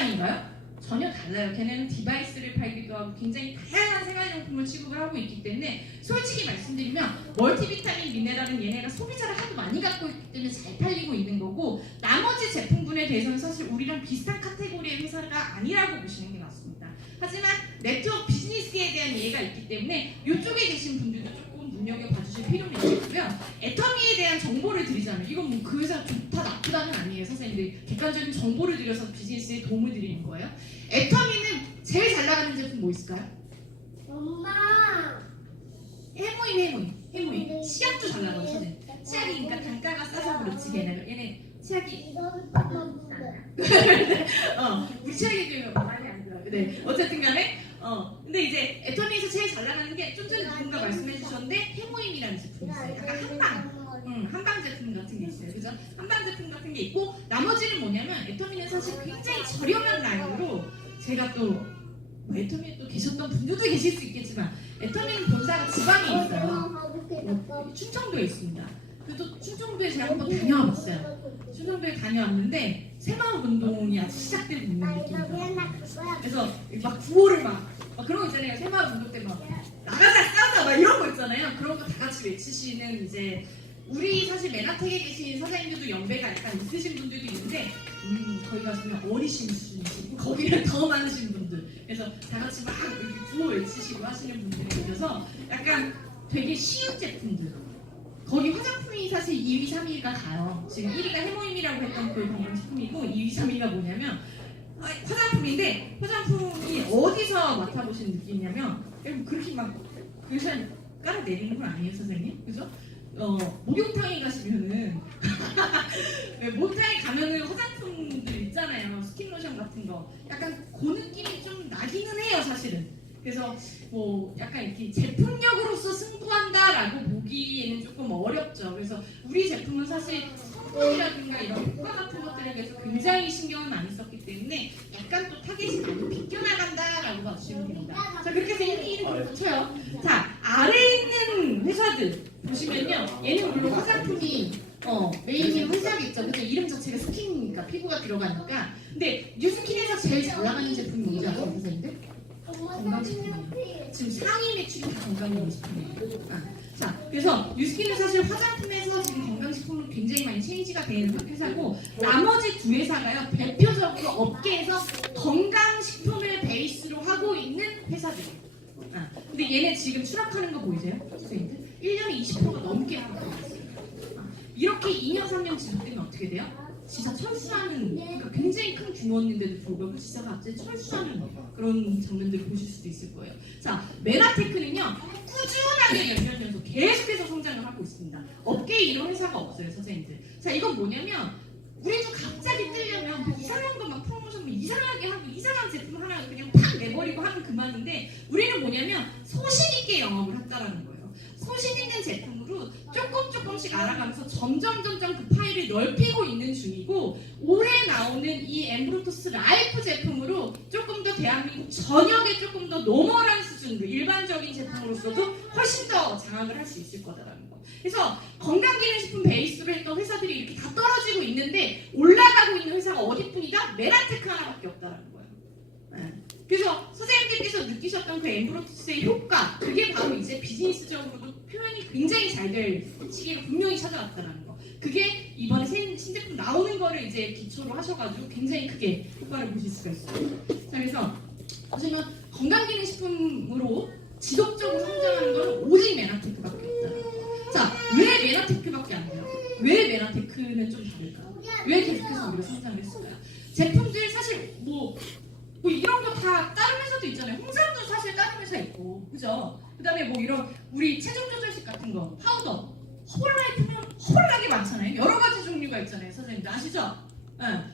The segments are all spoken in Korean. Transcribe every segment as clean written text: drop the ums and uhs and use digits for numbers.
입장인가요? 전혀 달라요. 걔네는 디바이스를 팔기도 하고 굉장히 다양한 생활용품을 취급을 하고 있기 때문에 솔직히 말씀드리면 멀티비타민 미네랄은 얘네가 소비자를 하도 많이 갖고 있기 때문에 잘 팔리고 있는 거고 나머지 제품군에 대해서는 사실 우리랑 비슷한 카테고리의 회사가 아니라고 보시는 게 맞습니다. 하지만 네트워크 비즈니스에 대한 이해가 있기 때문에 이쪽에 계신 분들도 조금 눈여겨봐 주실 필요는 있고요. 애터미에 대한 정보를 드리자면 이건 뭐 그 회사 좋다 나쁘다는 아니에요. 선생님들 객관적인 정보를 드려서 비즈니스에 도움을 드리는 거예요. 애터미는 제일 잘 나가는 제품 뭐 있을까요? 엄마. 해모임. 치약도 잘 나가요. 선생님. 치약이 그러니까 단가가 싸서 그렇지 얘네 치약이 우리 치약이 많이 안 들어요. 네, 어쨌든 간에 근데 이제 애터미에서 제일 잘 나가는 게 좀 전에 누군가 말씀해 주셨는데 해모임이라는 제품이 있어요. 약간 한방 제품 같은 게 있어요. 그죠? 한방 제품 같은 게 있고 나머지는 뭐냐면 애터미는 사실 굉장히 저렴한 라인으로 제가 또 애터미에 또 계셨던 분들도 계실 수 있겠지만 애터미는 본사가 지방에 있어요. 충청도에 있습니다. 그래도 충청도에 제가 한번 다녀와 봤어요. 충청도에 다녀왔는데 새마을 운동이 아직 시작되고 있는 느낌이에요. 그래서 막 구호를 막 그런 거 있잖아요. 새마을 운동 때 막 나가자 싸우자 막 이런 거 있잖아요. 그런 거 다 같이 외치시는 이제 우리 사실 메나텍에 계신 사장님들도 연배가 약간 있으신 분들도 있는데 거기 가시면 어리신 수준이시고 거기는 더 많으신 분들 그래서 다 같이 막 이렇게 구호 외치시고 하시는 분들이 계셔서 약간 되게 쉬운 제품들 거기 화장품이 사실 2위, 3위가 가요. 지금 1위가 해모임이라고 했던 그 건강식품이고 2위, 3위가 뭐냐면 화장품인데 화장품이 어디서 맡아보신 느낌이냐면 그렇게 막 그냥 깔아내리는 건 아니에요 선생님? 그죠? 목욕탕에 가시면은 목욕탕에 가면은 화장품들 있잖아요. 스킨로션 같은 거 약간 그 느낌이 좀 나기는 해요 사실은. 그래서 뭐 약간 이렇게 제품력으로서 승부한다라고 보기에는 조금 어렵죠. 그래서 우리 제품은 사실 성분이라든가 이런 효과 같은 것들에 대해서 굉장히 신경을 많이 썼기 때문에 약간 또 타겟이 많이 비껴나간다라고 봐주시면 됩니다. 자 그렇게 해서 1, 2를 붙여요. 자 아래에 있는 회사들 보시면요. 얘는 물론 화장품이 메인인 회사겠죠. 그죠? 이름 자체가 스킨이니까 피부가 들어가니까. 근데 뉴스킨에서 제일 잘 나가는 제품이 뭔지 아세요 선생님들? 건강식품이에요. 지금 상위 매출이 다 건강식품이에요. 자, 그래서 뉴스킨은 사실 화장품에서 지금 건강식품으로 굉장히 많이 체인지가 되는 회사고 나머지 두 회사가요 대표적으로 업계에서 건강식품을 베이스로 하고 있는 회사들이에요. 근데 얘네 지금 추락하는 거 보이세요? 선생님들? 1년에 20%가 넘게 하고 있어요. 이렇게 2년, 3년 지속되면 어떻게 돼요? 진짜 철수하는 그러니까 굉장히 큰 규모였는데도 불구하고 진짜 갑자기 철수하는 그런 장면들을 보실 수도 있을 거예요. 자, 메나테크는요 꾸준하게 몇 년 연속 계속해서 성장을 하고 있습니다. 업계에 이런 회사가 없어요, 선생님들. 자, 이건 뭐냐면 우리도 갑자기 뜨려면 뭐 이상한 거 막 프로모션 뭐 이상하게 하고 이상한 제품 하나 그냥 팍 내버리고 하면 그만인데 우리는 뭐냐면 소신 있게 영업을 한다라는 거예요. 소신 있는 제품으로 조금씩 알아가면서 점점 그 파일을 넓히고 있는 중이고 올해 나오는 이 엠브루토스 라이프 제품으로 조금 더 대한민국 전역에 조금 더 노멀한 수준으로 일반적인 제품으로서도 훨씬 더 장악을 할 수 있을 거다라는 거. 그래서 건강기능식품 베이스로 했던 회사들이 이렇게 다 떨어지고 있는데 올라가고 있는 회사가 어디뿐이다? 메나테크 하나밖에 없다라는 거예요. 그래서 선생님들께서 느끼셨던 그 엠브로투스의 효과 그게 바로 이제 비즈니스적으로도 표현이 굉장히 잘 될 시기가 분명히 찾아왔다는 거. 그게 이번에 신제품 나오는 거를 이제 기초로 하셔가지고 굉장히 크게 효과를 보실 수가 있어요. 자, 그래서 보시면 건강기능식품으로 지속적으로 성장하는 건 오직 메나테크밖에 없다. 자, 왜 메나테크밖에 안 돼요? 왜 메나테크는 좀 다를까? 왜 계속해서 우리가 성장을 했을까요? 제품들 사실 뭐 이런 거 다 다른 회사도 있잖아요. 홍삼도 사실 다른 회사 있고, 그죠? 그 다음에 뭐 이런 우리 체중 조절식 같은 거, 파우더, 허벌라이프는 허벌나게 많잖아요. 여러 가지 종류가 있잖아요. 선생님들 아시죠?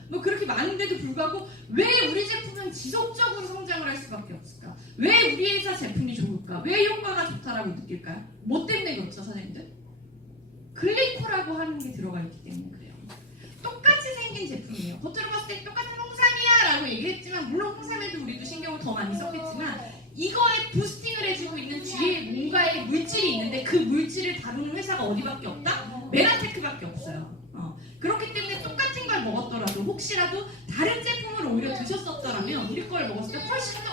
뭐 그렇게 많은데도 불구하고 왜 우리 제품은 지속적으로 성장을 할 수밖에 없을까? 왜 우리 회사 제품이 좋을까? 왜 효과가 좋다라고 느낄까요? 뭐 때문에 그렇죠, 선생님들? 글리코라고 하는 게 들어가 있기 때문에 그래요. 똑같이 생긴 제품이에요. 겉으로 봤을 때 똑같은 홍삼이야 라고 얘기했지만 물론 홍삼에도 우리도 신경을 더 많이 썼겠지만 이거에 부스팅을 해주고 있는 뒤에 뭔가의 물질이 있는데 그 물질을 다루는 회사가 어디밖에 없다? 메나테크밖에 없어요. 그렇기 때문에 똑같은 걸 먹었더라도 혹시라도 다른 제품을 오히려 드셨었더라면 우리 걸 먹었을 때 훨씬 더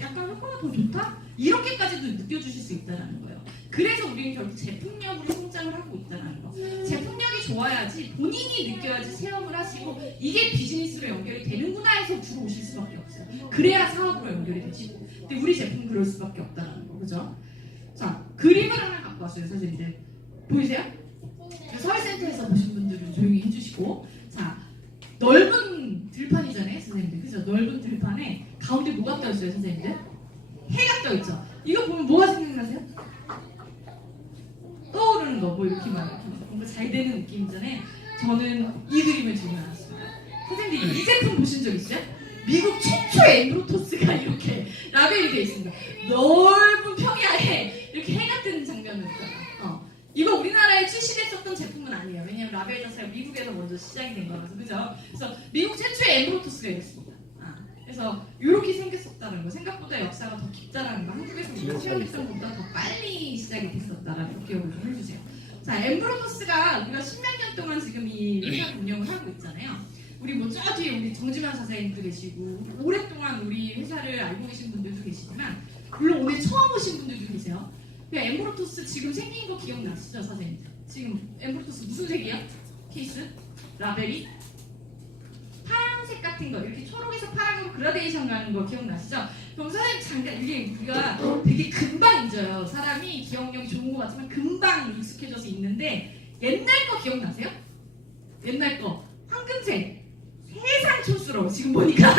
약간 효과가 더 좋다? 이렇게까지도 느껴주실 수 있다는 거예요. 그래서 우리는 결국 제품력으로 성장을 하고 있다는 거. 제품력이 좋아야지 본인이 느껴야지 체험을 하시고 이게 비즈니스로 연결이 되는구나 해서 들어오실 수밖에 없어요. 그래야 사업으로 연결이 되시고. 근데 우리 제품은 그럴 수밖에 없다는 거. 그죠? 자, 그림을 하나 갖고 왔어요, 선생님들. 보이세요? 서울센터에서 보신 분들은 조용히 해주시고. 자, 넓은 들판이잖아요, 선생님들. 그죠? 넓은 들판에 가운데 뭐가 떠있어요, 선생님들? 해가 떠있죠? 이거 보면 뭐가 생각나세요? 떠오르는 거, 뭐 이렇게 막 뭔가 잘 되는 느낌이잖아요. 저는 이 그림을 질문했습니다. 선생님들 이 제품 보신 적 있어요? 미국 최초의 엠브로토스가 이렇게 라벨이 되어 있습니다. 넓은 평야에 이렇게 해가 뜨는 장면을 있잖아요. 이거 우리나라에 출시됐었던 제품은 아니에요. 왜냐하면 라벨 자체가 미국에서 먼저 시작이 된 거라서, 그죠? 그래서 미국 최초의 엠브로토스가 이랬습니다. 그래서 이렇게 생겼었다는 거, 생각보다 역사가 더 깊다라는 거, 한국에서 우리가 체험했던 것보다 더 빨리 시작이 됐었다라는 거 기억을 좀 해주세요. 자, 엠브로토스가 우리가 10몇 년 동안 지금 이 회사 운영을 하고 있잖아요. 우리 뭐 저 뒤에 우리 정지만 사장님도 계시고 오랫동안 우리 회사를 알고 계신 분들도 계시지만 물론 오늘 처음 오신 분들도 계세요. 엠브로토스 지금 생긴 거 기억나시죠, 사장님? 지금 엠브로토스 무슨 색이야? 케이스? 라벨이? 파란색 같은 거, 이렇게 초록에서 파란으로 그라데이션 가는 거 기억나시죠? 그럼 선생님 잠깐, 이게 우리가 되게 금방 잊어요. 사람이 기억력이 좋은 것 같지만 금방 익숙해져서 있는데 옛날 거 기억나세요? 옛날 거 황금색, 세상 촌스러워. 지금 보니까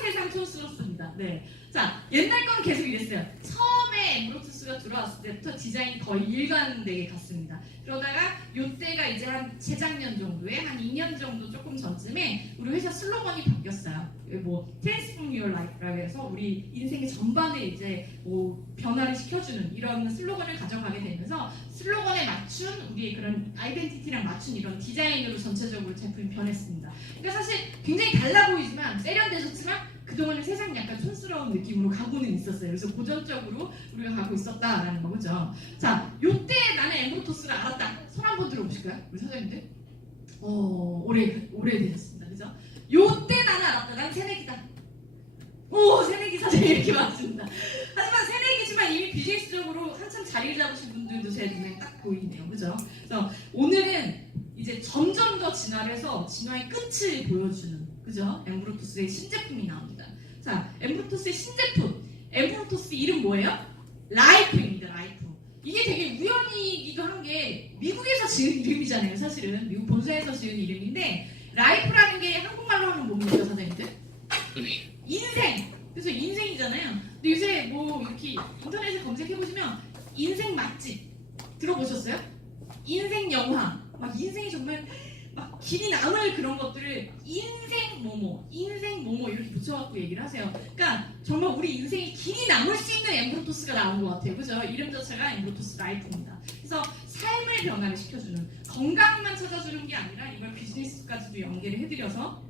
세상 촌스럽습니다. 네. 자, 옛날 건 계속 이랬어요. 처음에 엠브로토스가 들어왔을 때부터 디자인이 거의 일관되게 갔습니다. 그러다가 요때가 이제 한 재작년 정도에 한 2년 정도 조금 전쯤에 우리 회사 슬로건이 바뀌었어요. 뭐 Transform Your Life라고 해서 우리 인생의 전반에 이제 뭐 변화를 시켜주는 이런 슬로건을 가져가게 되면서 슬로건에 맞춘 우리의 그런 아이덴티티랑 맞춘 이런 디자인으로 전체적으로 제품이 변했습니다. 그러니까 사실 굉장히 달라 보이지만 세련되셨지만 그동안은 세상이 약간 촌스러운 느낌으로 가고는 있었어요. 그래서 고전적으로 우리가 가고 있었다라는 거죠. 자, 요때 나는 엠브로토스를 알았다. 손 한번 들어보실까요? 우리 사장님들? 오래되셨습니다. 그죠? 요때 나는 알았다. 난 새내기다. 오, 새내기 사장님 이렇게 맞습니다. 하지만 새내기지만 이미 비즈니스적으로 한참 자리를 잡으신 분들도 제 눈에 딱 보이네요. 그죠? 그래서 오늘은 이제 점점 더 진화를 해서 진화의 끝을 보여주는, 그죠? 엠브로토스의 신제품이 나옵니다. 자, 엠브로토스의 신제품. 엠브로토스 이름 뭐예요? 라이프입니다. 라이프. 이게 되게 우연이기도 한 게 미국에서 지은 이름이잖아요. 사실은 미국 본사에서 지은 이름인데 라이프라는 게 한국말로 하면 뭡니까, 사장님들? 인생. 그래서 인생이잖아요. 근데 요새 뭐 이렇게 인터넷에 검색해보시면 인생 맛집 들어보셨어요? 인생 영화. 막 인생이 정말 막 길이 남을 그런 것들을 인생 뭐뭐 이렇게 붙여갖고 얘기를 하세요. 그러니까 정말 우리 인생이 길이 남을 수 있는 엠브로토스가 나온 것 같아요. 그죠? 이름 자체가 엠브로토스 라이프입니다. 그래서 삶을 변화를 시켜주는, 건강만 찾아주는 게 아니라 이걸 비즈니스까지도 연계를 해드려서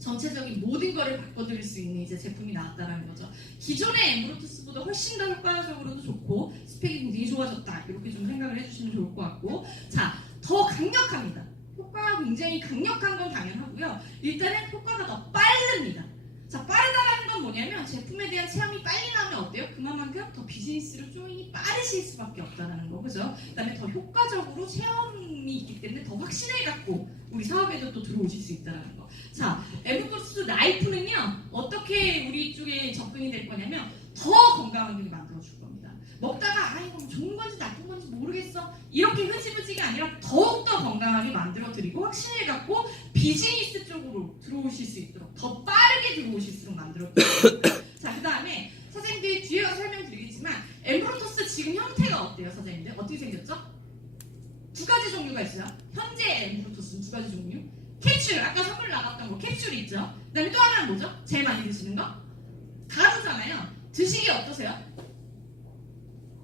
전체적인 모든 거를 바꿔드릴 수 있는 이제 제품이 나왔다는 거죠. 기존의 엠브로토스보다 훨씬 더 효과적으로도 좋고 스펙이 굉장히 좋아졌다. 이렇게 좀 생각을 해주시면 좋을 것 같고, 자, 더 강력합니다. 효과가 굉장히 강력한 건 당연하고요. 일단은 효과가 더 빠릅니다. 자, 빠르다라는 건 뭐냐면 제품에 대한 체험이 빨리 나오면 어때요? 그만큼 더 비즈니스로 조인이 빠르실 수밖에 없다는 거, 그죠? 그다음에 더 효과적으로 체험이 있기 때문에 더 확신을 갖고 우리 사업에도 또 들어오실 수 있다는 거. 자, 엠브로토스 라이프는요, 어떻게 우리 쪽에 접근이 될 거냐면 더 건강하게 만들어줄 겁니다. 먹다가 이거 좋은 건지 나쁜 건지 모르겠어 이렇게 흐지부지가 아니라 더욱더 건강하게 만들어 드리고 확신을 갖고 비즈니스 쪽으로 들어오실 수 있도록 더 빠르게 들어오실 수 있도록 만들어 드립니다. 자, 그 다음에 선생님들이 뒤에 가서 설명드리겠지만 엠브로토스 지금 형태가 어때요, 선생님들? 어떻게 생겼죠? 두 가지 종류가 있어요. 현재 엠브로토스는 두 가지 종류. 캡슐, 아까 선물 나갔던 거 캡슐이 있죠. 그 다음에 또 하나는 뭐죠? 제일 많이 드시는 거? 가루잖아요. 드시기 어떠세요?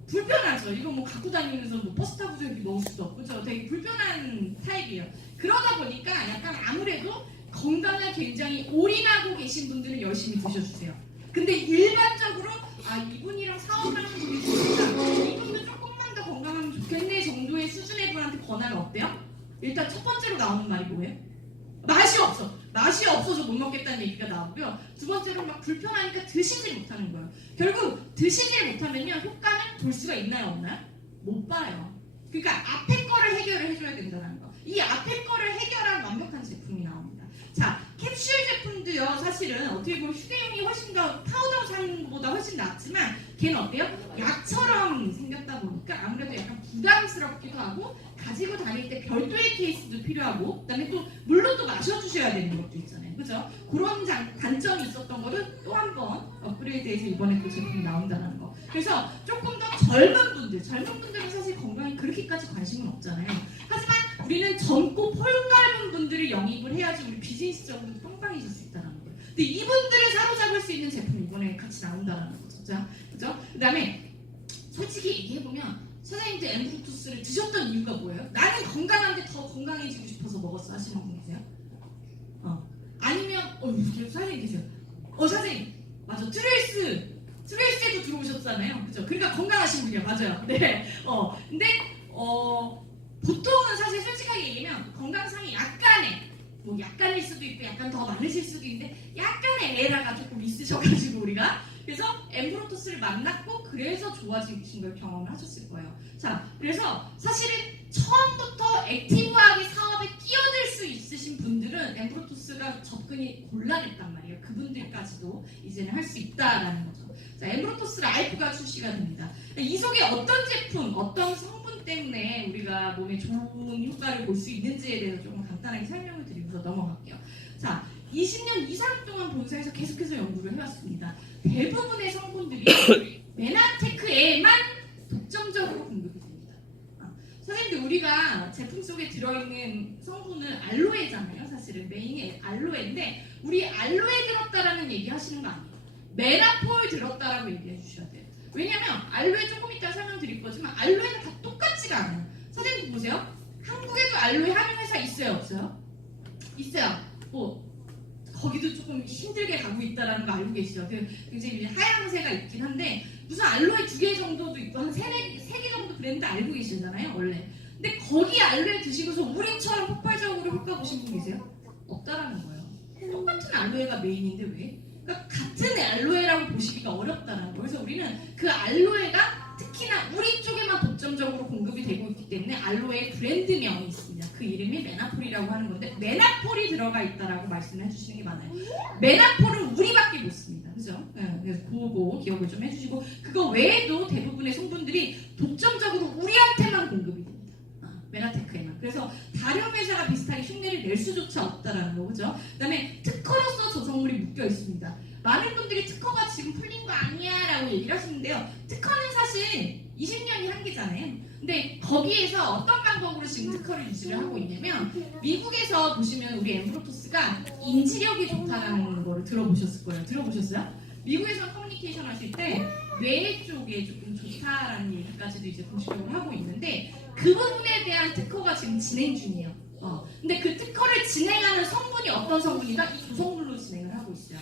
불편하죠. 이거 뭐 갖고 다니면서 뭐 버스 타고 이렇게 넣을 수도 없고, 그죠? 되게 불편한 타입이에요. 그러다 보니까 약간 아무래도 건강에 굉장히 올인하고 계신 분들은 열심히 드셔주세요. 근데 일반적으로 이분이랑 사업을 하는 분이 좋다, 이분도 조금만 더 건강하면 좋겠네 정도의 수준의 분한테 권하면 어때요? 일단 첫 번째로 나오는 말이 뭐예요? 맛이 없어. 맛이 없어서 못 먹겠다는 얘기가 나오고요. 두 번째로 막 불편하니까 드시질 못하는 거예요. 결국 드시질 못하면요 효과는 볼 수가 있나요 없나요? 못 봐요. 그러니까 앞에 거를 해결을 해줘야 된다는 거. 이 앞에 거를 해결한 완벽한 제품이 나옵니다. 자, 캡슐 제품도요 사실은 어떻게 보면 휴대용이 훨씬 더 파우더 사는 것보다 훨씬 낫지만 걔는 어때요? 약처럼 생겼다 보니까 아무래도 약간 부담스럽기도 하고 가지고 다닐 때 별도의 케이스도 필요하고 그다음에 또 물로 또 마셔주셔야 되는 것도 있잖아요. 그죠? 그런 단점이 있었던 거를 또 한 번 업그레이드해서 이번에 또 제품이 나온다는 거. 그래서 조금 더 젊은 분들은 사실 건강에 그렇게까지 관심은 없잖아요. 하지만 우리는 젊고 폴넓은 분들을 영입을 해야지 우리 비즈니스적으로 빵빵해질 수 있다는 거예요. 근데 이분들을 사로잡을 수 있는 제품이 이번에 같이 나온다는 거죠. 그죠? 그다음에 솔직히 얘기해보면 선생님들 엠브루투스를 드셨던 이유가 뭐예요? 나는 건강한데 더 건강해지고 싶어서 먹었어 하시는 분 계세요? 아니면 사장님 계세요? 사장님 맞아 트레이스에도 들어오셨잖아요. 그죠? 그러니까 건강하신 분이야. 맞아요. 네. 근데 보통은 사실 솔직하게 얘기하면 건강상이 약간일 수도 있고 약간 더 많으실 수도 있는데 약간의 에러가 조금 있으셔가지고 우리가 그래서 엠브로토스를 만났고 그래서 좋아지신 걸 경험을 하셨을 거예요. 자, 그래서 사실은 처음부터 액티브하게 사업에 끼어들 수 있으신 분들은 엠브로토스가 접근이 곤란했단 말이에요. 그분들까지도 이제는 할 수 있다라는 거죠. 자, 엠브로토스 라이프가 출시가 됩니다. 이 속에 어떤 제품, 어떤 성분 때문에 우리가 몸에 좋은 효과를 볼 수 있는지에 대해서 조금 간단하게 설명을 드리면서 넘어갈게요. 자, 20년 이상 동안 본사에서 계속해서 연구를 해왔습니다. 대부분의 성분들이 메나테크에만 독점적으로 공급이 됩니다. 선생님들 우리가 제품 속에 들어있는 성분은 알로에잖아요. 사실은 메인이 알로에인데 우리 알로에 들었다라는 얘기 하시는 거 아니에요. 메나폴 들었다라고 얘기해 주셔야 돼요. 왜냐면 알로에 조금 이따 설명드릴 거지만 알로에는 다 똑같지가 않아요. 선생님 보세요. 한국에도 알로에 하는 회사 있어요 없어요? 있어요. 거기도 조금 힘들게 가고 있다는 거 알고 계시죠? 굉장히 하향세가 있긴 한데 무슨 알로에 2개 정도도 있고 한 3개 정도 브랜드 알고 계시잖아요 원래. 근데 거기 알로에 드시고서 우리처럼 폭발적으로 효과 보신 분 계세요? 없다라는 거예요. 똑같은 알로에가 메인인데 왜? 그러니까 같은 알로에라고 보시기가 어렵다는 거예요. 그래서 우리는 그 알로에가 특히나 우리 쪽에만 독점적으로 공급이 되고 있기 때문에 알로에 브랜드명이 있습니다. 그 이름이 메나폴이라고 하는 건데 메나폴이 들어가 있다라고 말씀을 해주시는 게 많아요. 메나폴은 우리밖에 못 씁니다. 그죠? 그래서 그거 기억을 좀 해주시고 그거 외에도 대부분의 성분들이 독점적으로 우리한테만 공급이 됩니다. 메나테크에만. 그래서 다른 회사가 비슷하게 흉내를 낼 수조차 없다라는 거, 그죠? 그다음에 특허로서 저성물이 묶여 있습니다. 많은 분들이 특허가 지금 풀린 거 아니야 라고 얘기를 하시는데요. 특허는 사실 20년이 한계잖아요. 근데 거기에서 어떤 방법으로 지금 특허를 유지를 하고 있냐면 미국에서 보시면 우리 엠브로토스가 인지력이 좋다라는 거를 들어보셨을 거예요. 들어보셨어요? 미국에서 커뮤니케이션 하실 때 뇌 쪽에 조금 좋다라는 얘기까지도 이제 공식적으로 하고 있는데 그 부분에 대한 특허가 지금 진행 중이에요. 근데 그 특허를 진행하는 성분이 어떤 성분이다? 이 조성물로 진행을 하고 있어요.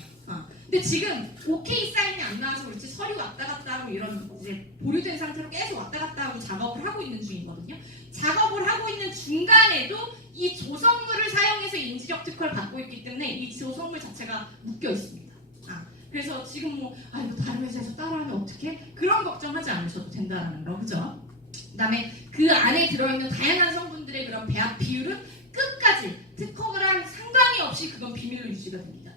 근데 지금 OK 사인이 안 나와서 그렇지 서류 왔다 갔다 하고 이런 이제 보류된 상태로 계속 왔다 갔다 하고 작업을 하고 있는 중이거든요. 작업을 하고 있는 중간에도 이 조성물을 사용해서 인지력 특허를 받고 있기 때문에 이 조성물 자체가 묶여 있습니다. 그래서 지금 이거 다른 회사에서 따라하면 어떡해? 그런 걱정하지 않으셔도 된다는 거, 그죠? 그다음에 그 안에 들어있는 다양한 성분들의 그런 배합 비율은 끝까지 특허랑 상관이 없이 그건 비밀로 유지가 됩니다.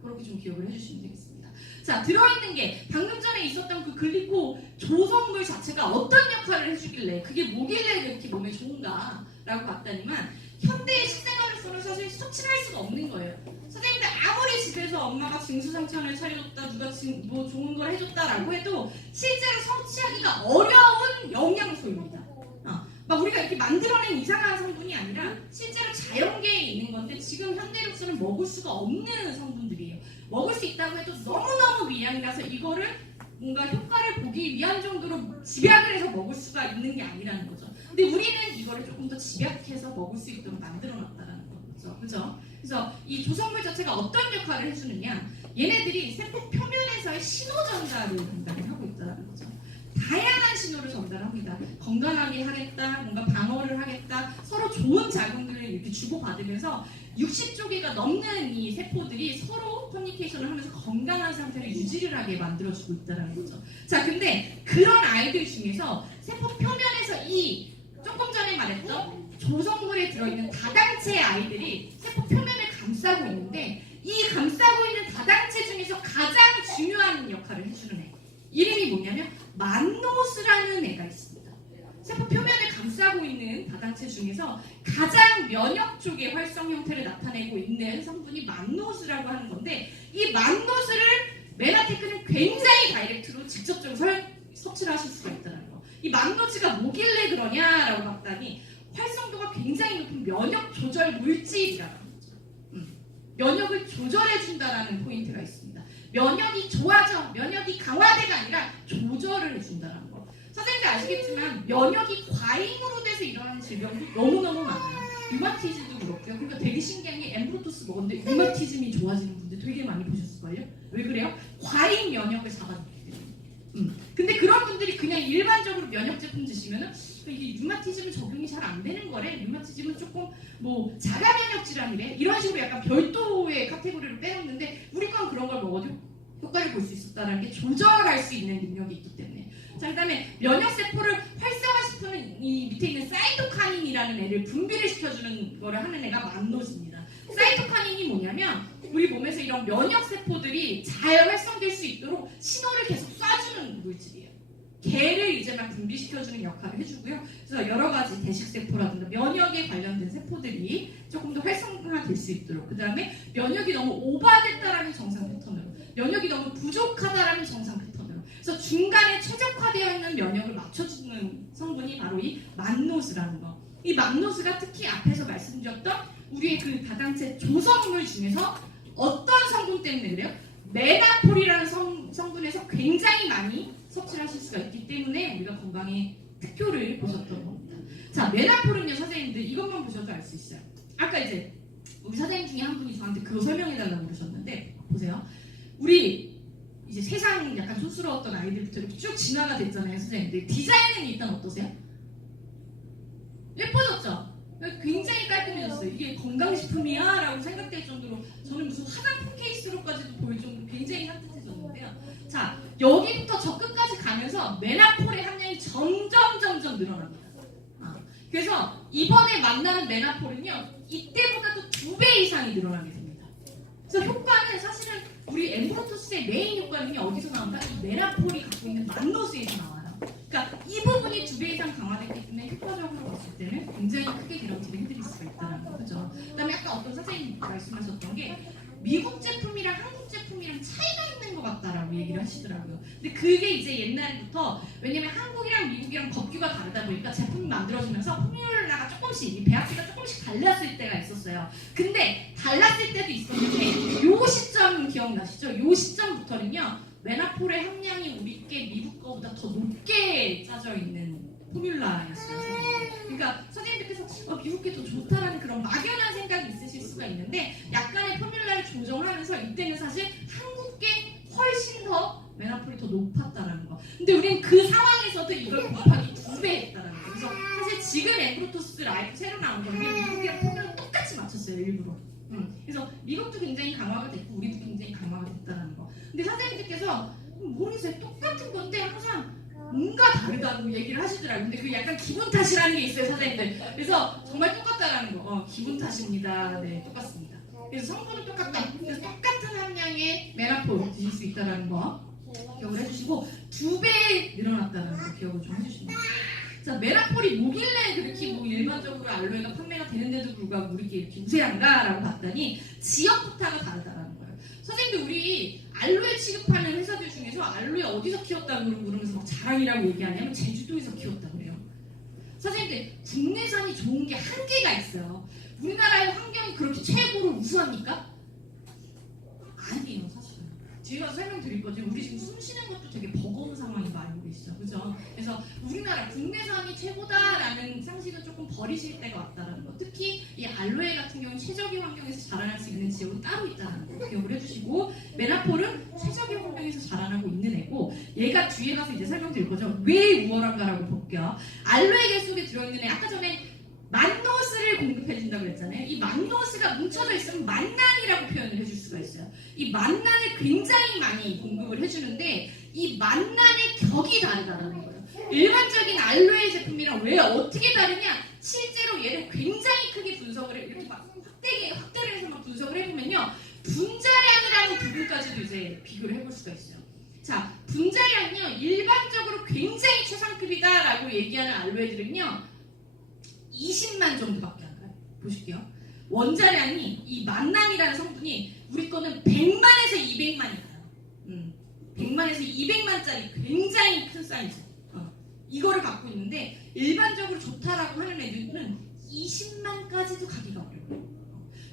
그렇게 좀 기억을 해주시면 되겠습니다. 자, 들어있는 게 방금 전에 있었던 그 글리코 조성물 자체가 어떤 역할을 해주길래 그게 뭐길래 이렇게 몸에 좋은가라고 봤더니만 현대의 식생활로서는 사실 섭취를 할 수가 없는 거예요. 선생님들 아무리 집에서 엄마가 징수상찬을 차려줬다 누가 뭐 좋은 걸 해줬다라고 해도 실제로 섭취하기가 어려운 영양소입니다. 막 우리가 이렇게 만들어낸 이상한 성분이 아니라 실제로 자연계에 있는 건데 지금 현대로서는 먹을 수가 없는 성분들이에요. 먹을 수 있다고 해도 너무너무 미량이라서 이거를 뭔가 효과를 보기 위한 정도로 집약을 해서 먹을 수가 있는 게 아니라는 거죠. 근데 우리는 이거를 조금 더 집약해서 먹을 수 있도록 만들어놨다는 거죠. 그죠? 그래서 이 조성물 자체가 어떤 역할을 해주느냐, 얘네들이 세포 표면에서의 신호 전달을 하고 있다는 거죠. 다양한 신호를 전달합니다. 건강하게 하겠다, 뭔가 방어를 하겠다, 서로 좋은 작용들을 이렇게 주고받으면서 60조 개가 넘는 이 세포들이 서로 커뮤니케이션을 하면서 건강한 상태를 유지를 하게 만들어주고 있다는 거죠. 자, 근데 그런 아이들 중에서 세포 표면에서 이 조금 전에 말했던 조성물에 들어있는 다당체 아이들이 세포 표면을 감싸고 있는데 이 감싸고 있는 다당체 중에서 가장 중요한 역할을 해주는 애. 이름이 뭐냐면 만노스라는 애가 있습니다. 세포 표면을 감싸고 있는 다당체 중에서 가장 면역 쪽의 활성 형태를 나타내고 있는 성분이 만노스라고 하는 건데 이 만노스를 메나테크는 굉장히 다이렉트로 직접적으로 섭취를 하실 수가 있다는 거. 이 만노스가 뭐길래 그러냐라고 봤더니 활성도가 굉장히 높은 면역 조절 물질이라는 거죠. 면역을 조절해준다라는 포인트가 있습니다. 면역이 좋아져, 면역이 강화돼가 아니라 조절을 해준다는 거. 선생님도 아시겠지만 면역이 과잉으로 돼서 일어나는 질병도 너무너무 많아요. 류마티즘도 그렇고요. 그러니까 되게 신기한 게 엠브로토스 먹었는데 류마티즘이 좋아지는 분들 되게 많이 보셨을걸요? 왜 그래요? 과잉 면역을 잡아줬기 때문에. 근데 그런 분들이 그냥 일반적으로 면역 제품 드시면은 이게 류마티즘은 적용이 잘 안 되는 거래. 류마티즘은 조금 뭐 자가 면역 질환이래. 이런 식으로 약간 별도의 카테고리를 빼놓는데 우리 건 그런 걸 먹어도 효과를 볼 수 있었다는 게 조절할 수 있는 능력이 있기 때문에. 자, 그다음에 면역 세포를 활성화시키는 이 밑에 있는 사이토카닌이라는 애를 분비를 시켜주는 거를 하는 애가 만노스입니다. 사이토카닌이 뭐냐면 우리 몸에서 이런 면역 세포들이 잘 활성될 수 있도록 신호를 계속 쏴주는 물질이에요. 걔를 이제 막 분비시켜주는 역할을 해주고요. 그래서 여러 가지 대식세포라든가 면역에 관련된 세포들이 조금 더 활성화될 수 있도록, 그 다음에 면역이 너무 오버됐다라는 정상 패턴으로, 면역이 너무 부족하다라는 정상 패턴으로, 그래서 중간에 최적화되어 있는 면역을 맞춰주는 성분이 바로 이 만노스라는 거. 이 만노스가 특히 앞에서 말씀드렸던 우리의 그 다당체 조성물 중에서 어떤 성분 때문에 그래요? 메나폴이라는 성분에서 굉장히 많이 섭취를 하실 수가 있기 때문에 우리가 건강에 특효를 보셨던 겁니다. 자, 메나폴은요, 선생님들 이것만 보셔도 알 수 있어요. 아까 이제 우리 사장님 중에 한 분이 저한테 그거 설명해달라고 그러셨는데, 보세요. 우리 이제 세상 약간 촌스러웠던 아이들부터 이렇게 쭉 진화가 됐잖아요, 선생님들. 디자인은 일단 어떠세요? 예뻐졌죠? 굉장히 깔끔해졌어요. 이게 건강식품이야? 라고 생각될 정도로 저는 무슨 화장품 케이스로까지도 보일 정도로 굉장히 산뜻해졌는데요. 자, 여기부터 저 끝까지 가면서 메나폴의 함량이 점점 늘어납니다. 그래서 이번에 만나는 메나폴은요, 이때보다 또 2배 이상이 늘어나게 됩니다. 그래서 효과는 사실은 우리 엠브로토스의 메인 효과는 어디서 나온다? 이 메나폴이 갖고 있는 만노스에서 나와요. 그러니까 이 부분이 2배 이상 강화됐기 때문에 효과적으로 봤을 때는 굉장히 크게 기록질을 해드릴 수가 있다는 거죠. 그다음에 아까 어떤 선생님이 말씀하셨던 게 미국 제품이랑 한국 제품이랑 차이가 있는 것 같다라고 얘기를 하시더라고요. 근데 그게 이제 옛날부터, 왜냐면 한국이랑 미국이랑 법규가 다르다 보니까 제품이 만들어지면서 포뮬라가 조금씩, 이 배합기가 조금씩 달랐을 때가 있었어요. 근데 달랐을 때도 있었는데 요 시점 기억나시죠? 요 시점부터는요, 메나폴의 함량이 우리께 미국 거보다 더 높게 짜져 있는 포뮬라였어요. 그러니까 선생님들께서 미국 게 더 좋다라는 그런 막연한 생각이 있으실 수가 있는데, 약간의 포뮬라를 조정하면서 이때는 사실 한국 게 훨씬 더 메나폴이 더 높았다라는 거. 근데 우리는 그 상황에서도 이걸 곱하기 2배 했다라는 거. 그래서 사실 지금 엠브로토스 라이프 새로 나온 거는 미국이랑 포뮬라 똑같이 맞췄어요, 일부러. 그래서 미국도 굉장히 강화가 됐고 우리도 굉장히 강화가 됐다는 거. 근데 선생님들께서 모르겠어요, 똑같은 건데 항상 뭔가 다르다고 얘기를 하시더라고요. 근데 그 약간 기분 탓이라는 게 있어요, 선생님들. 그래서 정말 똑같다라는 거. 기분 탓입니다. 네, 똑같습니다. 그래서 성분은 똑같다. 그래서 똑같은 함량의 메나폴 드실 수 있다는 거 기억을 해주시고, 2배 늘어났다는 거 기억을 좀 해주시면 돼요. 자, 메나폴이 뭐길래 그렇게 뭐 일반적으로 알로에가 판매가 되는데도 불구하고 우리게 이렇게 우세한가라고 봤더니 지역부터가 다르다라는 거예요. 선생님들, 우리 알로에 취급하는 회사들 중에서 알로에 어디서 키웠다고 그러면서 막 자랑이라고 얘기하냐면 제주도에서 키웠다고 그래요. 선생님들, 국내산이 좋은 게 한계가 있어요. 우리나라의 환경이 그렇게 최고로 우수합니까? 아니에요, 사실은. 뒤에 가서 설명드릴 거지. 우리 지금 숨 쉬는 것도 되게 버거운 상황인 거 알고 계시죠? 그죠? 그래서 우리나라 국내산이 최고다라는 상식은 조금 버리실 때가 왔다라는 거. 특히 이 알로에 같은 경우는 최적의 환경에서 자라날 수 있는 지역은 따로 있다는 거 기억을 해주시고, 메나폴은 최적의 환경에서 자라나고 있는 애고, 얘가 뒤에 가서 이제 설명드릴 거죠. 왜 우월한가라고 볼게요. 알로에 계 속에 들어있는 애, 아까 전에 만노스를 공급해준다고 그랬잖아요. 이 만노즈가 뭉쳐져 있으면 만난이라고 표현을 해줄 수가 있어요. 이 만난을 굉장히 많이 공급을 해주는데 이 만난의 격이 다르다는 거예요. 일반적인 알로에 제품이랑 왜 어떻게 다르냐? 실제로 얘를 굉장히 크게 분석을 해 이렇게 막 확대를 해서 막 분석을 해보면요, 분자량이라는 부분까지도 이제 비교를 해볼 수가 있어요. 자, 분자량이요, 일반적으로 굉장히 최상급이다라고 얘기하는 알로에들은요 20만 정도밖에 안 가요. 보실게요. 원자량이 이 만난이라는 성분이 우리 거는 100만에서 200만이 가요. 100만에서 200만짜리 굉장히 큰 사이즈. 이거를 갖고 있는데 일반적으로 좋다라고 하는 애들은 20만까지도 가기가 어려워요.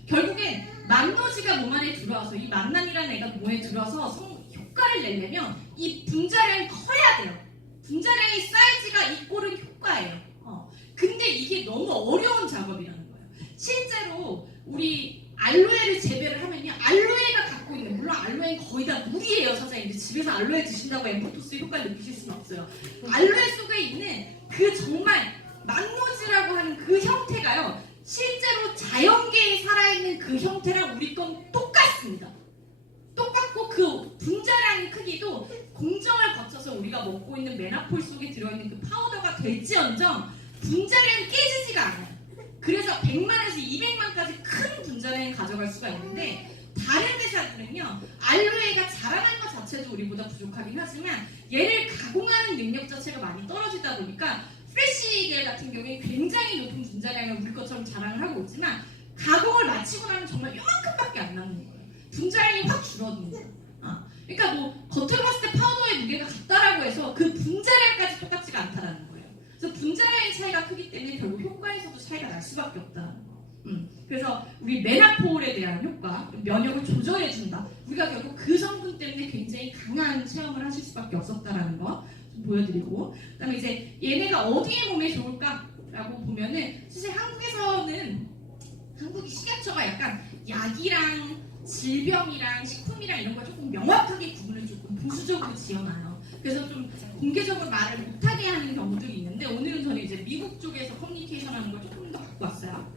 결국엔 만노지가 몸 안에 들어와서 이 만난이라는 애가 몸에 들어와서 효과를 내려면 이 분자량이 커야 돼요. 분자량의 사이즈가 이꼴은 효과예요. 근데 이게 너무 어려운 작업이라는 거예요. 실제로 우리 알로에를 재배를 하면요, 알로에가 갖고 있는, 물론 알로에는 거의 다 물이에요. 선생님 집에서 알로에 드신다고 엠프토스 효과를 느끼실 수는 없어요. 알로에 속에 있는 그 정말 만노지라고 하는 그 형태가요, 실제로 자연계에 살아있는 그 형태랑 우리 건 똑같습니다. 똑같고 그 분자량의 크기도 공정을 거쳐서 우리가 먹고 있는 메나폴 속에 들어있는 그 파우더가 될지언정 분자량이 깨지지가 않아요. 그래서 100만에서 200만까지 큰 분자량을 가져갈 수가 있는데, 다른 회사들은요 알로에가 자라는 것 자체도 우리보다 부족하긴 하지만 얘를 가공하는 능력 자체가 많이 떨어지다 보니까 프레시겔 같은 경우에 굉장히 높은 분자량을 우리 것처럼 자랑을 하고 있지만 가공을 마치고 나면 정말 요만큼밖에 안 남는 거예요. 분자량이 확 줄어드는 거예요. 그러니까 뭐 겉으로 봤을 때 파우더의 무게가 같다라고 해서 그 분자량까지 똑같지가 않다라는 거예요. 그래서 분자량의 차이가 크기 때문에 결국 효과에서도 차이가 날 수밖에 없다는 거. 그래서 우리 메나폴에 대한 효과, 면역을 조절해준다. 우리가 결국 그 성분 때문에 굉장히 강한 체험을 하실 수밖에 없었다라는 거 좀 보여드리고, 그다음에 이제 얘네가 어디에 몸에 좋을까라고 보면은 사실 한국에서는 한국이 식약처가 약간 약이랑 질병이랑 식품이랑 이런 걸 조금 명확하게 구분을 조금 보수적으로 지어놔요. 그래서 좀 공개적으로 말을 못하게 하는 경우들이 있는데, 오늘은 저는 이제 미국 쪽에서 커뮤니케이션 하는 걸 조금 더 갖고 왔어요.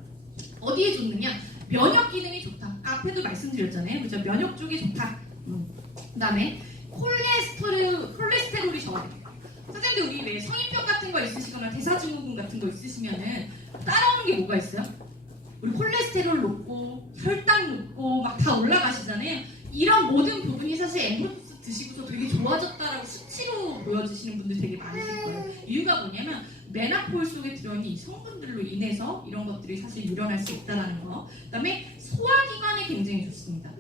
어디에 좋느냐? 면역 기능이 좋다. 앞에도 말씀드렸잖아요. 그죠? 면역 쪽이 좋다. 그 다음에 콜레스테롤이 적어요. 선생님들 우리 왜 성인병 같은 거 있으시거나 대사증후군 같은 거 있으시면은 따라오는 게 뭐가 있어요? 우리 콜레스테롤 높고 혈당 높고 막 다 올라가시잖아요. 이런 모든 부분이 사실 엠브로토스 드시고서 되게 좋아졌다라고 수치로 보여지시는 분들 되게 많으실 거예요. 이유가 뭐냐면 메나폴 속에 들어있는 이 성분들로 인해서 이런 것들이 사실 일어날 수 있다는 거. 그 다음에 소화기관에 굉장히 좋습니다.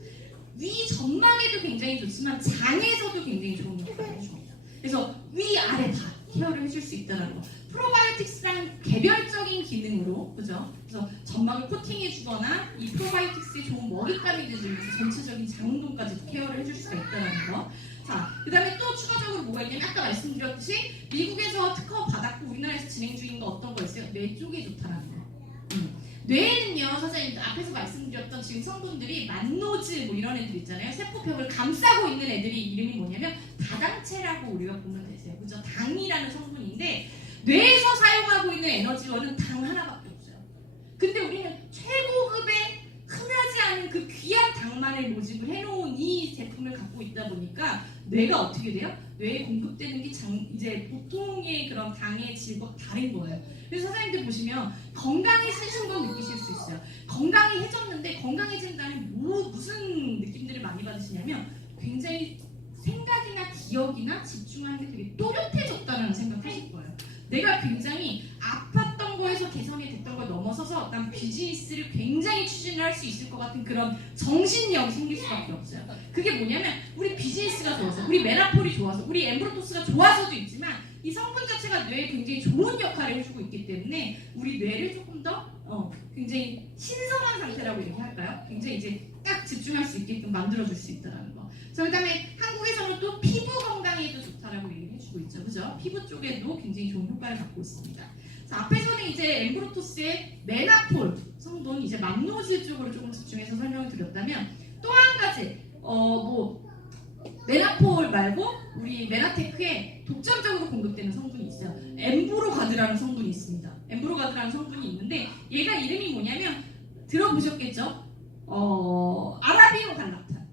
위 점막에도 굉장히 좋지만 장에서도 굉장히 좋은 역할을 해줍니다. 그래서 위 아래 다 케어를 해줄 수 있다는 거. 프로바이오틱스랑 개별적인 기능으로, 그죠? 그래서 점막을 코팅해주거나 이 프로바이오틱스에 좋은 먹잇감이 되면서 전체적인 장 운동까지 케어를 해줄 수가 있다는 거. 자, 그 다음에 또 추가적으로 뭐가 있냐면 아까 말씀드렸듯이 미국에서 특허 받았고 우리나라에서 진행 중인 거 어떤 거 있어요? 뇌 쪽에 좋다라는 거. 뇌는요, 선생님 앞에서 말씀드렸던 지금 성분들이 만노즈 뭐 이런 애들 있잖아요. 세포벽을 감싸고 있는 애들이 이름이 뭐냐면 다당체라고 우리가 보면 되세요. 그죠? 당이라는 성분인데 뇌에서 사용하고 있는 에너지원은 당 하나밖에 없어요. 근데 우리는 최고급의 흔하지 않은 그 귀한 당만을 모집을 해놓은 이 제품을 갖고 있다 보니까 뇌가 어떻게 돼요? 뇌에 공급되는 게 이제 보통의 그런 당의 질과 다른 거예요. 그래서 선생님들 보시면 건강해지신 건 느끼실 수 있어요. 건강해졌는데 건강해진다면 무슨 느낌들을 많이 받으시냐면 굉장히 생각이나 기억이나 집중하는 게 되게 또렷해졌다는 생각하실 거예요. 내가 굉장히 아팠던 거에서 개선이 됐던 걸 넘어서서 난 비즈니스를 굉장히 추진을 할 수 있을 것 같은 그런 정신력이 생길 수밖에 없어요. 그게 뭐냐면 우리 비즈니스가 좋아서, 우리 메나폴이 좋아서, 우리 엠브로토스가 좋아서도 있지만 이 성분 자체가 뇌에 굉장히 좋은 역할을 해주고 있기 때문에 우리 뇌를 조금 더 굉장히 신선한 상태라고 얘기할까요? 굉장히 이제 딱 집중할 수 있게끔 만들어줄 수 있다는 거. 그 다음에 한국에서는 또 피부 건강에도 좋다라고 얘기를 해주고 있죠. 그죠? 피부 쪽에도 굉장히 좋은 효과를 갖고 있습니다. 자, 앞에서는 이제 엠브로토스의 메나폴 성분, 이제 만노즈 쪽으로 조금 집중해서 설명을 드렸다면 또 한 가지, 메나폴 말고 우리 메나테크에 독점적으로 공급되는 성분이 있어요. 엠브로가드라는 성분이 있습니다. 엠브로가드라는 성분이 있는데 얘가 이름이 뭐냐면 들어보셨겠죠? 아라비노 갈락탄.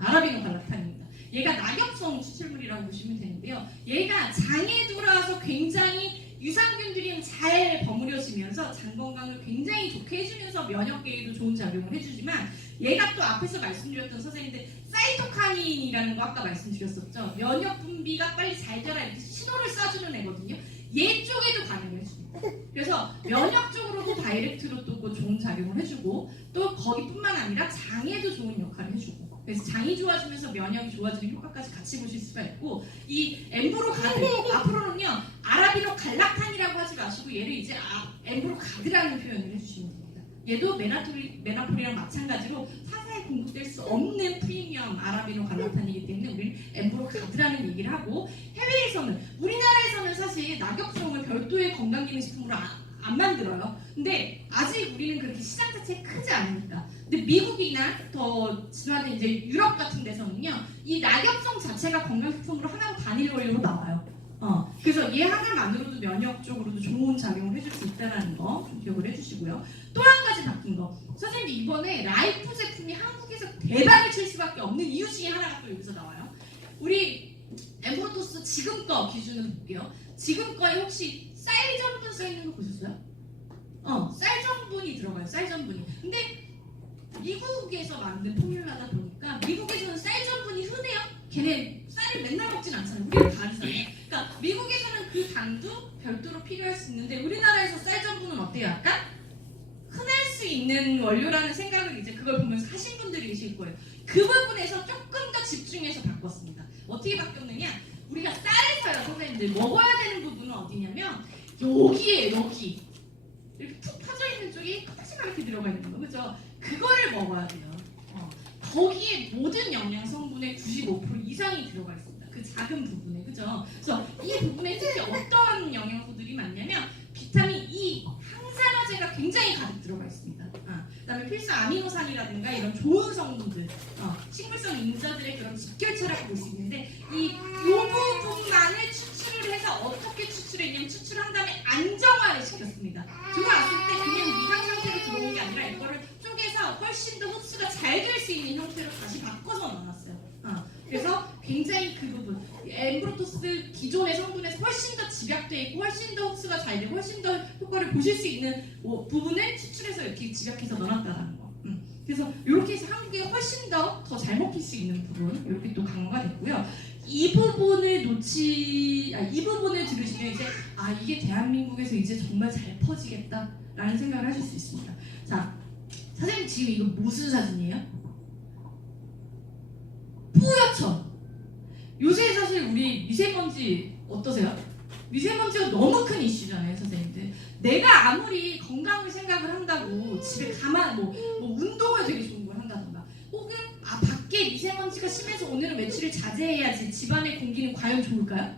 아라비노 갈락탄입니다. 얘가 낙엽성 추출물이라고 보시면 되는데요. 얘가 장에 들어와서 굉장히 유산균들이 잘 버무려지면서 장 건강을 굉장히 좋게 해주면서 면역계에도 좋은 작용을 해주지만 얘가 또 앞에서 말씀드렸던 선생님들 사이토카닌이라는 거 아까 말씀드렸었죠. 면역 분비가 빨리 잘 되라 이렇게 신호를 쏴주는 애거든요. 얘 쪽에도 반응을 해줍니다. 그래서 면역 쪽으로도 다이렉트로 또 좋은 작용을 해주고 또 거기뿐만 아니라 장에도 좋은 역할을 해주고 그래서 장이 좋아지면서 면역이 좋아지는 효과까지 같이 보실 수가 있고 이 엠브로가드 앞으로는요 아라비노 갈락탄이라고 하지 마시고 얘를 이제 엠브로가드라는 표현을 해주시면 됩니다. 얘도 메나폴이랑 마찬가지로 사사에 공급될 수 없는 프리미엄 아라비노 갈락탄이기 때문에 우리는 엠브로가드라는 얘기를 하고 해외에서는 우리나라에서는 사실 낙엽송을 별도의 건강기능식품으로 안 만들어요. 근데 아직 우리는 그렇게 시장 자체가 크지 않으니까. 근데 미국이나 더 지나는 이제 유럽 같은 데서는요, 이 낙엽송 자체가 건강식품으로 하나로 단일 원료로 나와요. 그래서 얘 하나만으로도 면역 쪽으로도 좋은 작용을 해줄 수 있다는 거 좀 기억을 해주시고요. 또 한 가지 바뀐 거. 선생님 이번에 라이프 제품이 한국에서 대박을 칠 수밖에 없는 이유 중에 하나가 또 여기서 나와요. 우리 엠브로토스 지금 거 기준으로 볼게요. 지금 거에 혹시 쌀 전분 써있는 거 보셨어요? 쌀 전분이 들어가요. 쌀 전분이. 근데 미국에서 만든 포뮬라다 보니까 미국에서는 쌀 전분이 흔해요. 걔네 쌀을 맨날 먹진 않잖아요. 우리는 다르잖아요. 그러니까 미국에서는 그 당도 별도로 필요할 수 있는데 우리나라에서 쌀 전분은 어때요? 약간 흔할 수 있는 원료라는 생각을 이제 그걸 보면서 하신 분들이 계실 거예요. 그 부분에서 조금 더 집중해서 바꿨습니다. 어떻게 바뀌었느냐? 우리가 쌀에서요, 선생님들 먹어야 되는 부분은 어디냐면 여기에 여기 이렇게 푹 퍼져 있는 쪽이 하나씩 이렇게 들어가 있는 거, 그죠? 그거를 먹어야 돼요. 거기에 모든 영양 성분의 95% 이상이 들어가 있습니다. 그 작은 부분에, 그죠? 그래서 이 부분에 특히 어떤 영양소들이 많냐면 비타민 E, 항산화제가 굉장히 가득 들어가 있습니다. 그다음에 필수 아미노산이라든가 이런 좋은 성분들, 식물성 인자들의 그런 직결체라고 볼 수 있는데 이 부분만을 추출을 해서 어떻게 추출했냐면 추출한 다음에 안정화를 시켰습니다. 들어왔을 때 그냥 미각 상태로 들어온 게 아니라 이거를 쪼개서 훨씬 더 흡수가 잘 될 수 있는 형태로 다시 바꿔서 넣어놨어요. 그래서 굉장히 그 부분, 엠브로토스 기존의 성분에서 훨씬 더 집약돼 있고 훨씬 더 흡수가 잘 되고 훨씬 더 효과를 보실 수 있는 부분을 추출해서 이렇게 집약해서 넣어놨다는 거. 그래서 이렇게 해서 한국에 훨씬 더 잘 먹힐 수 있는 부분 이렇게 또 강화가 됐고요. 이 부분을 이 부분을 들으시면 이제 이게 대한민국에서 이제 정말 잘 퍼지겠다라는 생각을 하실 수 있습니다. 자, 선생님 지금 이거 무슨 사진이에요? 뿌옇죠? 요새 사실 우리 미세먼지 어떠세요? 미세먼지가 너무 큰 이슈잖아요, 선생님들. 내가 아무리 건강을 생각을 한다고 집에 뭐 운동을 되게 좋은 걸 한다던가 혹은 밖에 미세먼지가 심해서 오늘은 외출을 자제해야지 집안의 공기는 과연 좋을까요?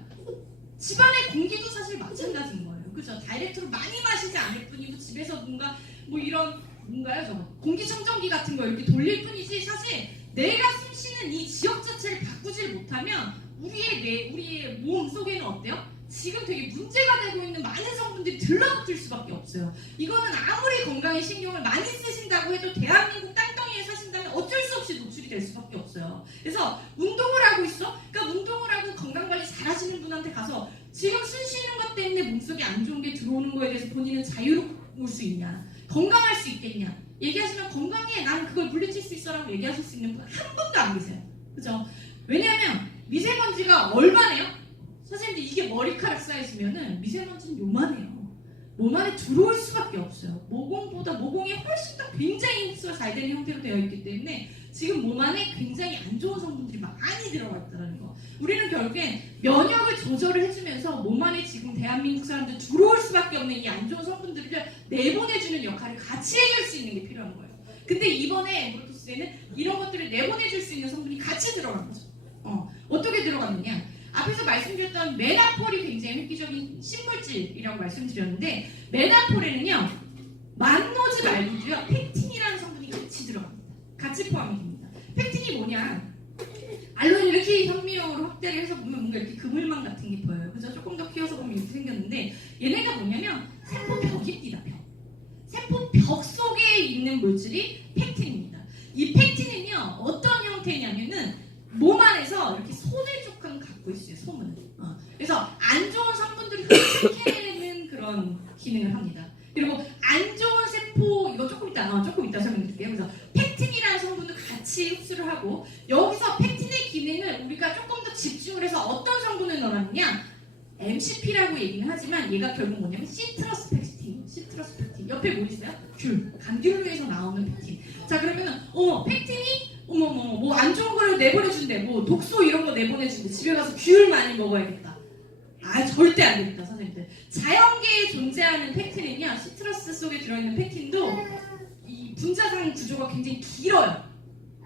집안의 공기도 사실 마찬가지인 거예요. 그죠? 다이렉트로 많이 마시지 않을 뿐이고 집에서 뭔가 이런 뭔가요? 저거 공기청정기 같은 거 이렇게 돌릴 뿐이지 사실 내가 숨 쉬는 이 지역 자체를 바꾸질 못하면 우리의 몸 속에는 어때요? 지금 되게 문제가 되고 있는 많은 성분들이 들러붙을 수밖에 없어요. 이거는 아무리 건강에 신경을 많이 쓰신다고 해도 대한민국 땅덩이에 사신다면 어쩔 수 없이 노출이 될 수밖에 없어요. 그래서 운동을 하고 있어? 그러니까 운동을 하고 건강관리 잘 하시는 분한테 가서 지금 숨 쉬는 것 때문에 몸속에 안 좋은 게 들어오는 거에 대해서 본인은 자유로울 수 있냐? 건강할 수 있겠냐? 얘기하시면 건강해, 난 그걸 물리칠 수 있어 라고 얘기하실 수 있는 분 한 분도 안 계세요. 그죠? 왜냐하면 미세먼지가 얼마네요? 선생님들 이게 머리카락 사이즈면은 미세먼지는 요만해요. 몸 안에 들어올 수밖에 없어요. 모공이 훨씬 더 굉장히 흡수가 잘 되는 형태로 되어 있기 때문에 지금 몸 안에 굉장히 안 좋은 성분들이 많이 들어가 있다는 거. 우리는 결국엔 면역을 조절을 해주면서 몸 안에 지금 대한민국 사람들 들어올 수밖에 없는 이 안 좋은 성분들을 내보내주는 역할을 같이 해줄 수 있는 게 필요한 거예요. 근데 이번에 엠브로토스에는 이런 것들을 내보내줄 수 있는 성분이 같이 들어간 거죠. 어떻게 들어갔느냐? 앞에서 말씀드렸던 메나폴이 굉장히 획기적인 신물질이라고 말씀드렸는데 메나폴에는요 만노지 말고도요 펙틴이라는 성분이 같이 들어갑니다. 같이 포함이 됩니다. 펙틴이 뭐냐? 알론 이렇게 현미경으로 확대를 해서 보면 뭔가 이렇게 그물망 같은 게 보여요. 그래서 조금 더 키워서 보면 이렇게 생겼는데 얘네가 뭐냐면 세포 벽입니다. 세포 벽 속에 있는 물질 몸 안에서 이렇게 손을 조금 갖고 있어요. 소문을. 그래서 안 좋은 성분들을 흡착해내는 그런 기능을 합니다. 그리고 안 좋은 세포 이거 조금 이따 설명드릴게요. 그래서 팩틴이라는 성분도 같이 흡수를 하고 옆에서 팩틴의 기능을 우리가 조금 더 집중을 해서 어떤 성분을 넣었느냐 MCP라고 얘기는 하지만 얘가 결국 뭐냐면 시트러스 팩틴 옆에 뭐 있어요? 귤, 감귤류에서 나오는 팩틴. 자 그러면은 팩틴이 뭐 안 좋은 거를 내보내준대 뭐 독소 이런 거 내보내준대 집에 가서 귤 많이 먹어야겠다. 아 절대 안 되겠다 선생님들. 자연계에 존재하는 팩틴은요 시트러스 속에 들어있는 팩틴도 이 분자상 구조가 굉장히 길어요.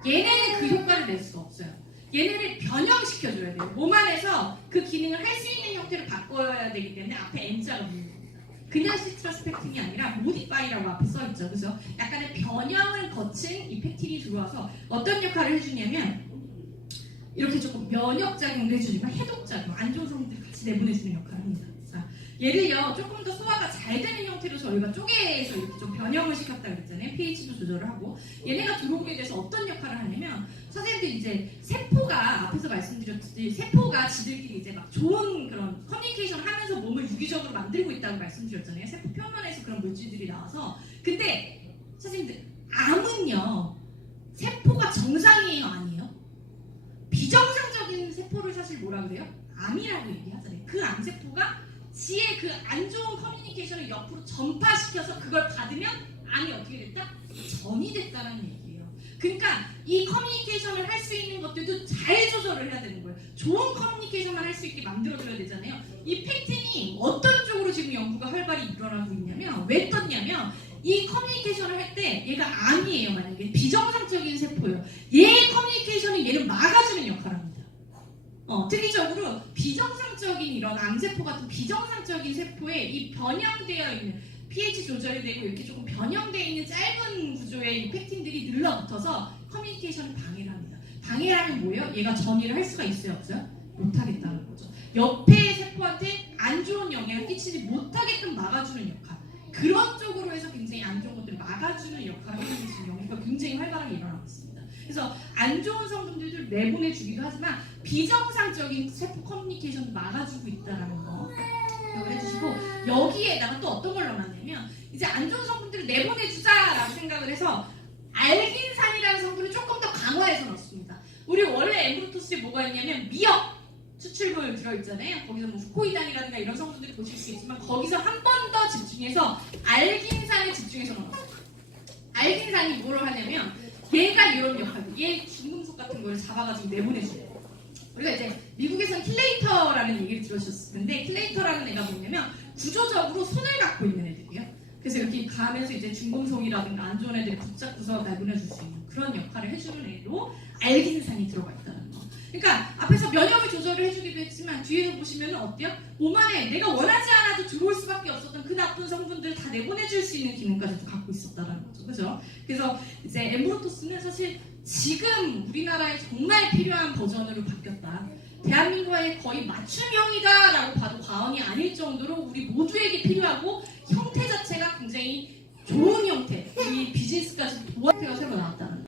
얘네는 그 효과를 낼 수가 없어요. 얘네를 변형시켜줘야 돼요. 몸 안에서 그 기능을 할 수 있는 형태로 바꿔야 되기 때문에 앞에 M자가 붙는 겁니다. 그냥 시트러스 팩틴이 아니라 모디파이라고 앞에 써있죠. 그래서 약간의 변형을 거친 이 팩틴이 들어와서 어떤 역할을 해주냐면 이렇게 조금 면역작용도 해주지만 해독작용, 안 좋은 성분들을 같이 내보내주는 역할을 합니다. 자, 얘를요 조금 더 소화가 잘 되는 형태로 저희가 쪼개서 이렇게 좀 변형을 시켰다 그랬잖아요. pH도 조절을 하고 얘네가 들어오게 돼서 어떤 역할을 하냐면 선생님들 이제 세포가 앞에서 말씀드렸듯이 세포가 지들끼리 이제 막 좋은 그런 커뮤니케이션을 하면서 몸을 유기적으로 만들고 있다고 말씀드렸잖아요. 세포 표면에서 그런 물질들이 나와서 근데 선생님들 암은요 세포가 정상이에요 아니에요? 비정상적인 세포를 사실 뭐라 그래요? 암이라고 얘기하잖아요. 그 암세포가 지의 그 안 좋은 커뮤니케이션을 옆으로 전파시켜서 그걸 받으면 암이 어떻게 됐다? 전이 됐다는 얘기예요. 그러니까 이 커뮤니케이션을 할 수 있는 것들도 잘 조절을 해야 되는 거예요. 좋은 커뮤니케이션만 할 수 있게 만들어줘야 되잖아요. 이 팩틴이 어떤 쪽으로 지금 연구가 활발히 일어나고 있냐면 왜 떴냐면 이 커뮤니케이션을 할 때 얘가 암이에요. 만약에 비정상적인 세포예요. 얘의 커뮤니케이션은 얘를 막아주는 역할을 합니다. 특이적으로 비정상적인 이런 암세포 같은 비정상적인 세포에 이 변형되어 있는 pH 조절이 되고 이렇게 조금 변형되어 있는 짧은 구조의 이 팩틴들이 늘러붙어서 커뮤니케이션을 방해를 합니다. 방해를 하면 뭐예요? 얘가 전이를 할 수가 있어요? 없어요? 못하겠다는 거죠. 옆에 세포한테 안 좋은 영향을 끼치지 못하게끔 막아주는 역할. 그런 쪽으로 해서 굉장히 안 좋은 것들을 막아주는 역할을 하는 지금 연구가 굉장히 활발하게 일어나고 있습니다. 그래서 안 좋은 성분들을 내보내주기도 하지만 비정상적인 세포 커뮤니케이션도 막아주고 있다는 거 기억을 해주시고 여기에다가 또 어떤 걸 넣어놨냐면 이제 안 좋은 성분들을 내보내주자라고 생각을 해서 알긴산이라는 성분을 조금 더 강화해서 넣습니다. 우리 원래 엠브로토스에 뭐가 있냐면 미역 추출물 들어있잖아요. 거기서 뭐 후코이단이라든가 이런 성분들을 보실 수 있지만 거기서 한 번 더 집중해서 알긴산에 집중해서 넣었어요. 알긴산이 뭘 하냐면 얘가 이런 역할을 얘 중금속 같은 걸 잡아가지고 내보내줘요. 우리가 이제 미국에서는 킬레이터라는 얘기를 들으셨을 텐데 킬레이터라는 애가 뭐냐면 구조적으로 손을 갖고 있는 애들이에요. 그래서 이렇게 가면서 이제 중금속이라든가 안 좋은 애들이 붙잡고서 내보내줄 수 있는 그런 역할을 해주는 애로 알긴산이 들어가 있다는 거. 그러니까 앞에서 면역을 조절을 해주기도 했지만 뒤에서 보시면 어때요? 몸 안에 내가 원하지 않아도 들어올 수밖에 없었던 그 나쁜 성분들을 다 내보내줄 수 있는 기능까지도 갖고 있었다는 거죠. 그죠? 그래서 이제 엠브로토스는 사실 지금 우리나라에 정말 필요한 버전으로 바뀌었다. 대한민국의 거의 맞춤형이다 라고 봐도 과언이 아닐 정도로 우리 모두에게 필요하고 형태 자체가 굉장히 좋은 형태, 이 비즈니스까지 도안태가 새로 나왔다.